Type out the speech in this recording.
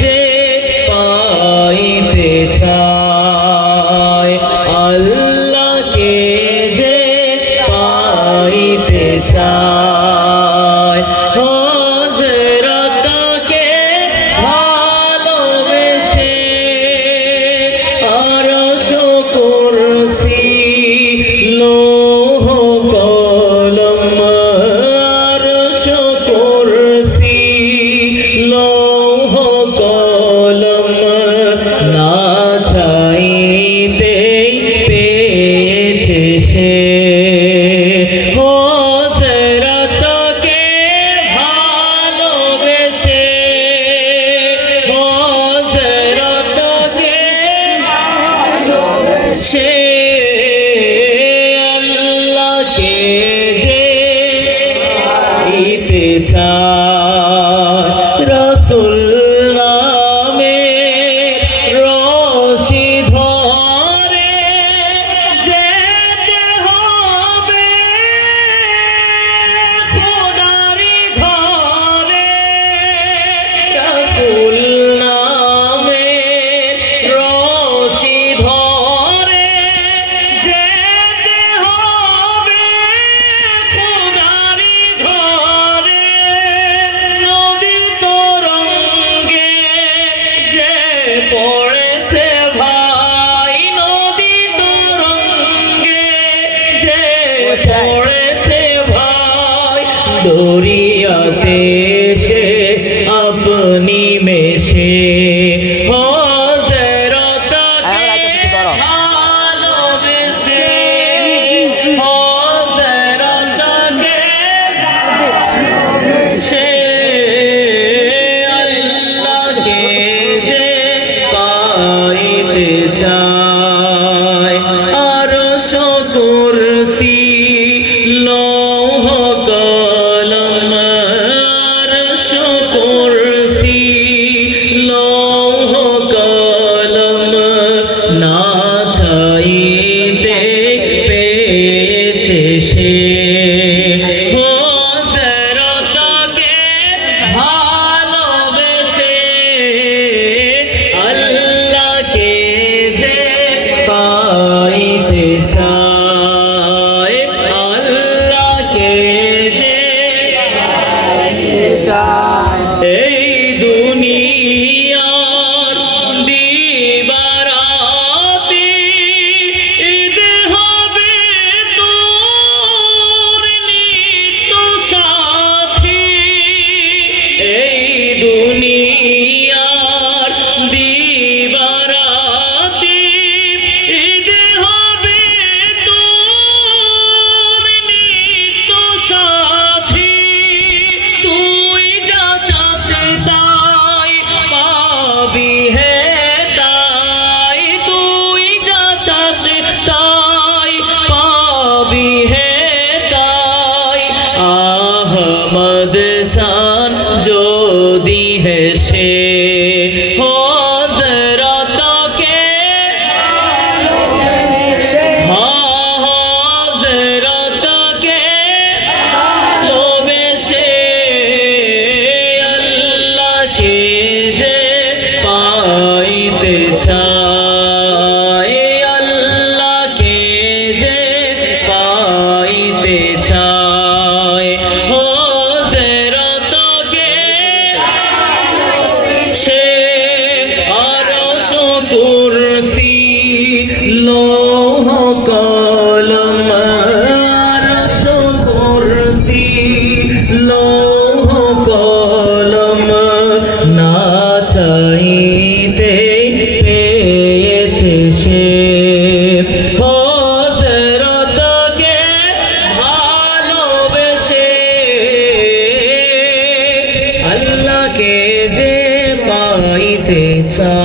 যে পাইতে চায়, আল্লাহকে যে পাইতে চায়, হযরতকে ভালোবেসে আরশ কুরসি লৌহ কলম, আরশ কুরসি লৌহ কলম না চাইতেই পেয়েছে সে, হযরতকে ভালোবেসে, হযরতকে ভালোবেসে আল্লাহকে যে পাইতে চায়, রাসূল নামে রশি ধরে যেতে হবে খোদারি ঘরে, রাসূল নামে রশি ধরে যেতে হবে খোদারি ঘরে, নদী তরঙ্গে যে পড়েছে ভাই, নদী তরঙ্গে যে পড়েছে ভাই, দরিয়াতে সে আপনি মেশে হযরতকে ভালোবেসে, হযরতকে ভালোবেসে আল্লাহকে যে পাইতে চায়, আরশ কুরসি লৌহ কলম, আরশ কুরসি লৌহ কলম না চাইতে পেয়েছে সে, হযরতকে ভালোবেসে আল্লাহকে যে পাইতে চায়, আল্লাহকে যে পাইতে চায়, এই দুনিয়ার দিবারাতি ঈদ হবে তোর নিত্য সাথী, এই দুনিয়ার দিবারাতি ঈদ হবে তোর নিত্য সাথী, তুই যা চাস তাই পাবি হে তাই, তুই যা চাস তাই পাবি হে তাই, আহমদ চান যদি হেসে হযরতকে হযরতকে ভালোবেসে আল্লাহকে যে পাইতে চায়, আল্লাহকে যে পাইতে চায়, হযরতকে সে আরশ কুরসি লৌহ কলম, আরশ কুরসি লৌহ কলম না চাইতে পেয়েছে সে, হযরতকে ভালোবেসে আল্লাহকে যে পাইতে চায়।